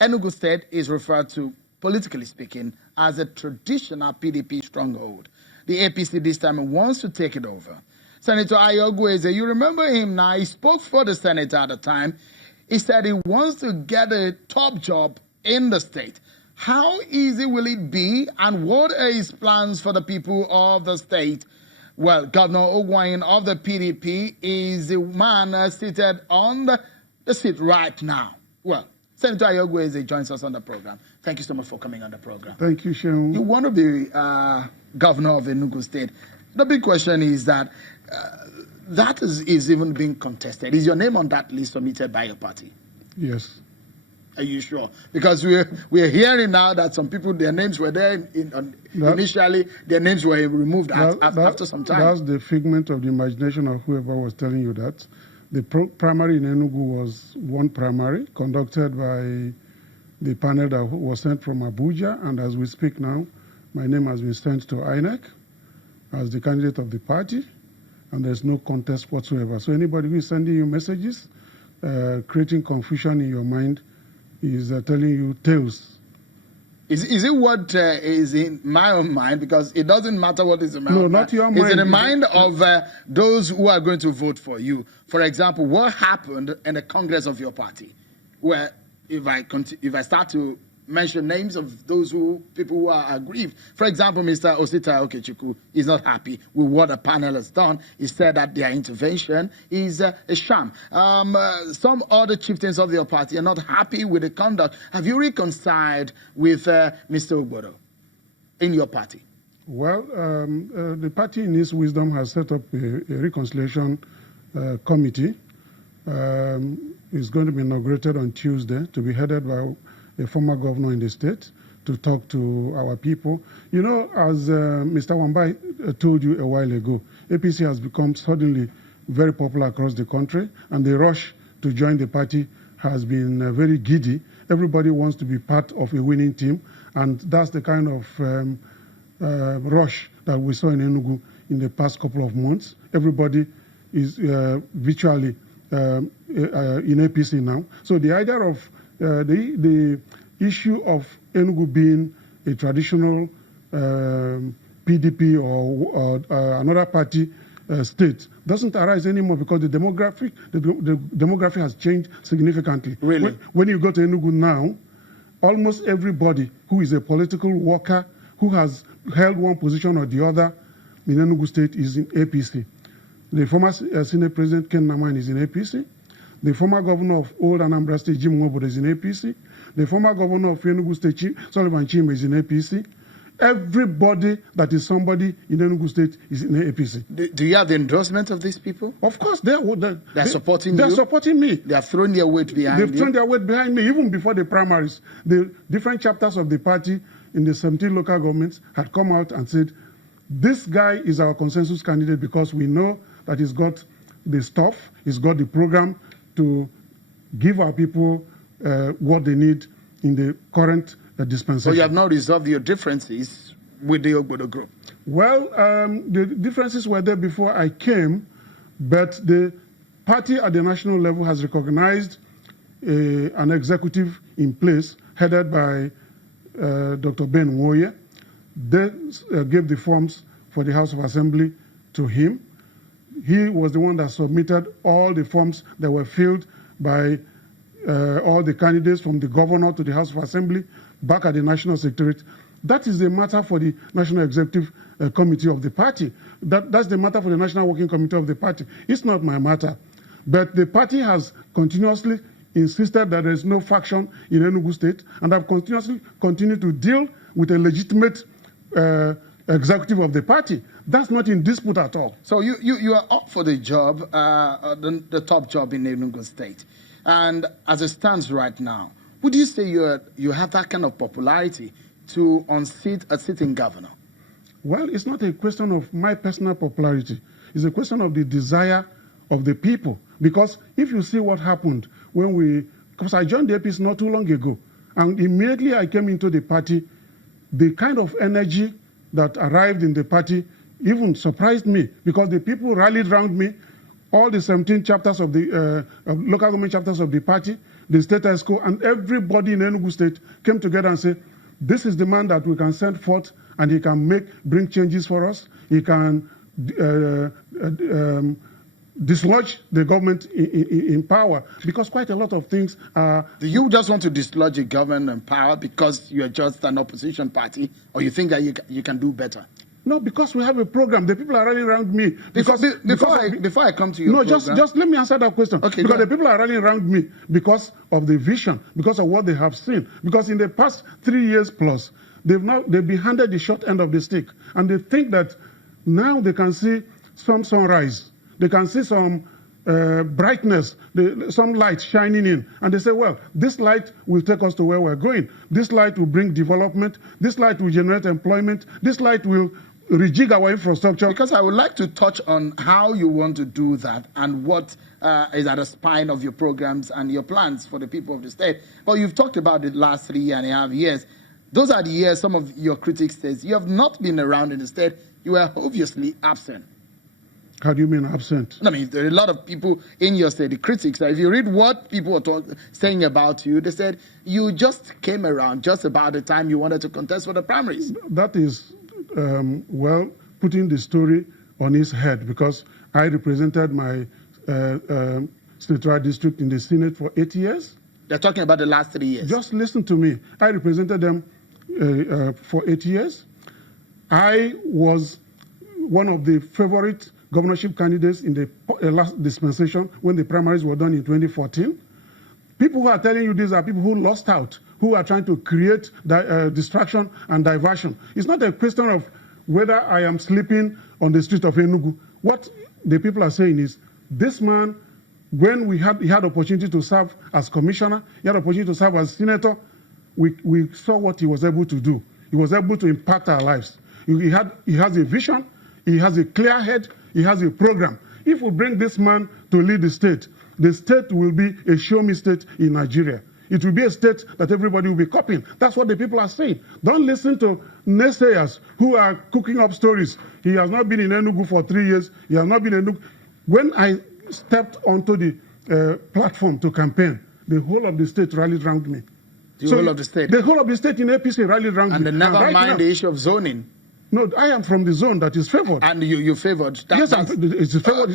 Enugu State is referred to, politically speaking, as a traditional PDP stronghold. The APC this time wants to take it over. Senator Ayogu, you remember him now, he spoke for the Senate at the time. He said he wants to get a top job in the state. How easy will it be, and what are his plans for the people of the state? Well, Governor Ogwain of the PDP is the man seated on the seat right now. Well, Senator Ayogu joins us on the program. Thank you so much for coming on the program. Thank you, Sean. You want to be governor of Enugu State. The big question is that that is even being contested. Is your name on that list submitted by your party? Yes. Are you sure? Because we're hearing now that some people, their names were there initially, their names were removed after some time. That's the figment of the imagination of whoever was telling you that. The primary in Enugu was one primary conducted by the panel that was sent from Abuja, and as we speak now, my name has been sent to INEC as the candidate of the party, and there's no contest whatsoever. So anybody who is sending you messages, creating confusion in your mind, is telling you tales. Is it what is in my own mind? Because it doesn't matter what is in my own mind. No, not your mind. It's in the mind of those who are going to vote for you. For example, what happened in the Congress of your party, where if I start to mention names of those people who are aggrieved. For example, Mr. Osita Okechukwu is not happy with what the panel has done. He said that their intervention is a sham. Some other chieftains of your party are not happy with the conduct. Have you reconciled with Mr. Ogbodo in your party? Well, the party in its wisdom has set up a reconciliation committee. It's going to be inaugurated on Tuesday to be headed by a former governor in the state to talk to our people. You know, as Mr. Wambai told you a while ago, APC has become suddenly very popular across the country, and the rush to join the party has been very giddy. Everybody wants to be part of a winning team, and that's the kind of rush that we saw in Enugu in the past couple of months. Everybody is virtually in APC now. So the idea of the issue of Enugu being a traditional PDP or another party state doesn't arise anymore because the demography has changed significantly. Really? When you go to Enugu now, almost everybody who is a political worker who has held one position or the other in Enugu State is in APC. The former Senate President Ken Naman is in APC. The former governor of Old Anambra State, Jim Nwobodo, is in APC. The former governor of Enugu State, Sullivan Chima, is in APC. Everybody that is somebody in Enugu State is in APC. Do you have the endorsement of these people? Of course, they're supporting you? They're supporting me. They have thrown their weight behind you? They've thrown their weight behind me. Even before the primaries, the different chapters of the party in the 17 local governments had come out and said, this guy is our consensus candidate because we know that he's got the stuff, he's got the program to give our people what they need in the current dispensation. So you have not resolved your differences with the Ogbodo group? Well, the differences were there before I came, but the party at the national level has recognized an executive in place headed by Dr. Ben Nwoye. They gave the forms for the House of Assembly to him. He was the one that submitted all the forms that were filled by all the candidates from the governor to the House of Assembly back at the National Secretariat. That is the matter for the National Executive Committee of the party. That's the matter for the National Working Committee of the party. It's not my matter. But the party has continuously insisted that there is no faction in Enugu State, and have continuously continued to deal with a legitimate executive of the party. That's not in dispute at all. So you are up for the job, the top job in Enugu State. And as it stands right now, would you say you have that kind of popularity to unseat a sitting governor? Well, it's not a question of my personal popularity. It's a question of the desire of the people. Because if you see what happened because I joined the APC not too long ago, and immediately I came into the party, the kind of energy that arrived in the party even surprised me, because the people rallied around me. All the 17 chapters of the local government chapters of the party, the status quo, and everybody in Enugu State came together and said, this is the man that we can send forth, and he can bring changes for us. He can dislodge the government in power, because quite a lot of things are... Do you just want to dislodge the government in power because you're just an opposition party, or you think that you can do better? No, because we have a program. The people are rallying around me. Before I come to your program... No, just let me answer that question. Okay, because the people are rallying around me because of the vision, because of what they have seen. Because in the past 3 years plus, they've been handed the short end of the stick. And they think that now they can see some sunrise. They can see some brightness, some light shining in. And they say, well, this light will take us to where we're going. This light will bring development. This light will generate employment. This light will rejig our infrastructure. Because I would like to touch on how you want to do that and what is at the spine of your programs and your plans for the people of the state. Well, you've talked about the last 3.5 years. Those are the years some of your critics say you have not been around in the state. You were obviously absent. How do you mean absent? I mean, there are a lot of people in your state, the critics. If you read what people are saying about you, they said you just came around just about the time you wanted to contest for the primaries. That is, well, putting the story on its head, because I represented my senatorial district in the Senate for 8 years. They're talking about the last 3 years. Just listen to me. I represented them for 8 years. I was one of the favorite governorship candidates in the last dispensation when the primaries were done in 2014. People who are telling you these are people who lost out, who are trying to create distraction and diversion. It's not a question of whether I am sleeping on the street of Enugu. What the people are saying is, this man, when he had opportunity to serve as commissioner, he had opportunity to serve as senator, we saw what he was able to do. He was able to impact our lives. He has a vision, he has a clear head, he has a program. If we bring this man to lead the state will be a show-me state in Nigeria. It will be a state that everybody will be copying. That's what the people are saying. Don't listen to naysayers who are cooking up stories. He has not been in Enugu for 3 years. He has not been in Enugu. When I stepped onto the platform to campaign, the whole of the state rallied around me. The whole of the state? The whole of the state in APC rallied around me. And they never mind the issue of zoning? No, I am from the zone that is favored. And you favored? Yes, it's favored.